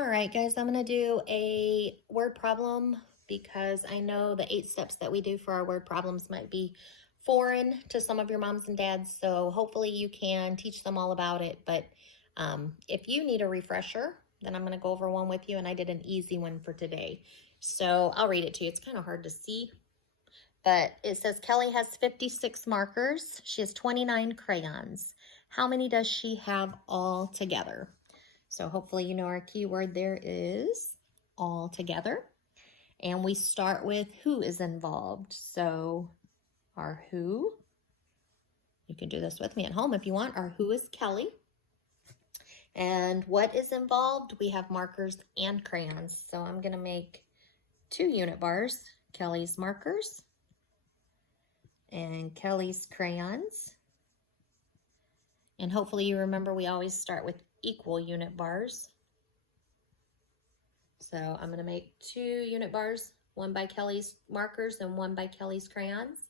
All right, guys, I'm going to do a word problem because I know the 8 steps that we do for our word problems might be foreign to some of your moms and dads. So hopefully you can teach them all about it. But if you need a refresher, then I'm going to go over one with you. And I did an easy one for today. So I'll read it to you. It's kind of hard to see. But it says Kelly has 56 markers. She has 29 crayons. How many does she have all together? So hopefully you know our keyword there is all together. And we start with who is involved. So our who, you can do this with me at home if you want. Our who is Kelly. And what is involved? We have markers and crayons. So I'm going to make 2 unit bars, Kelly's markers and Kelly's crayons. And hopefully you remember we always start with equal unit bars. So I'm going to make 2 unit bars, one by Kelly's markers and one by Kelly's crayons.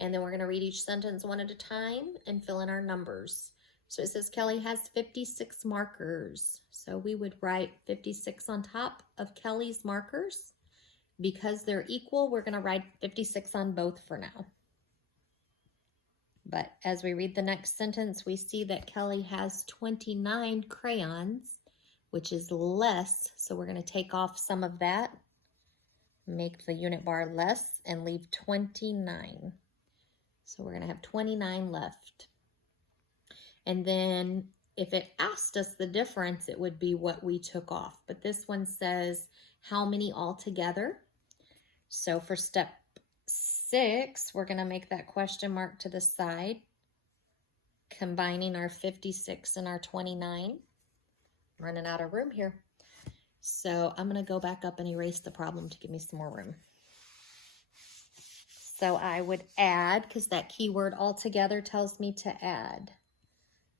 And then we're going to read each sentence one at a time and fill in our numbers. So it says Kelly has 56 markers. So we would write 56 on top of Kelly's markers. Because they're equal, we're going to write 56 on both for now. But as we read the next sentence, we see that Kelly has 29 crayons, which is less. So we're going to take off some of that, make the unit bar less, and leave 29. So we're going to have 29 left. And then if it asked us the difference, it would be what we took off. But this one says how many altogether. So for step 6, we're going to make that question mark to the side, combining our 56 and our 29. I'm running out of room here. So I'm going to go back up and erase the problem to give me some more room. So I would add, because that keyword altogether tells me to add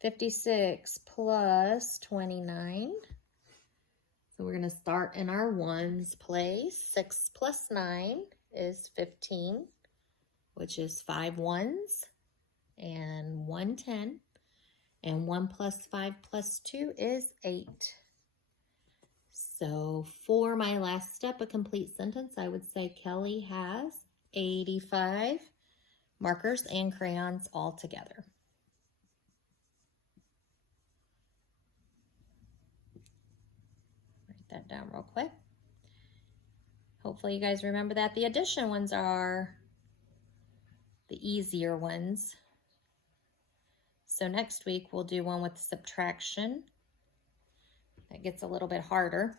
56 plus 29. So we're going to start in our ones place. 6 plus 9 is 15, which is 5 ones and 1 10. And 1 plus 5 plus 2 is 8. So for my last step, a complete sentence, I would say Kelly has 85 markers and crayons all together. Write that down real quick. Hopefully you guys remember that. The addition ones are the easier ones. So next week we'll do one with subtraction. That gets a little bit harder.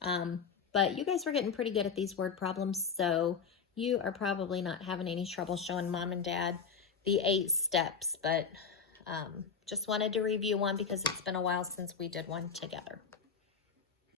But you guys were getting pretty good at these word problems, so you are probably not having any trouble showing mom and dad the 8 steps. But just wanted to review one because it's been a while since we did one together.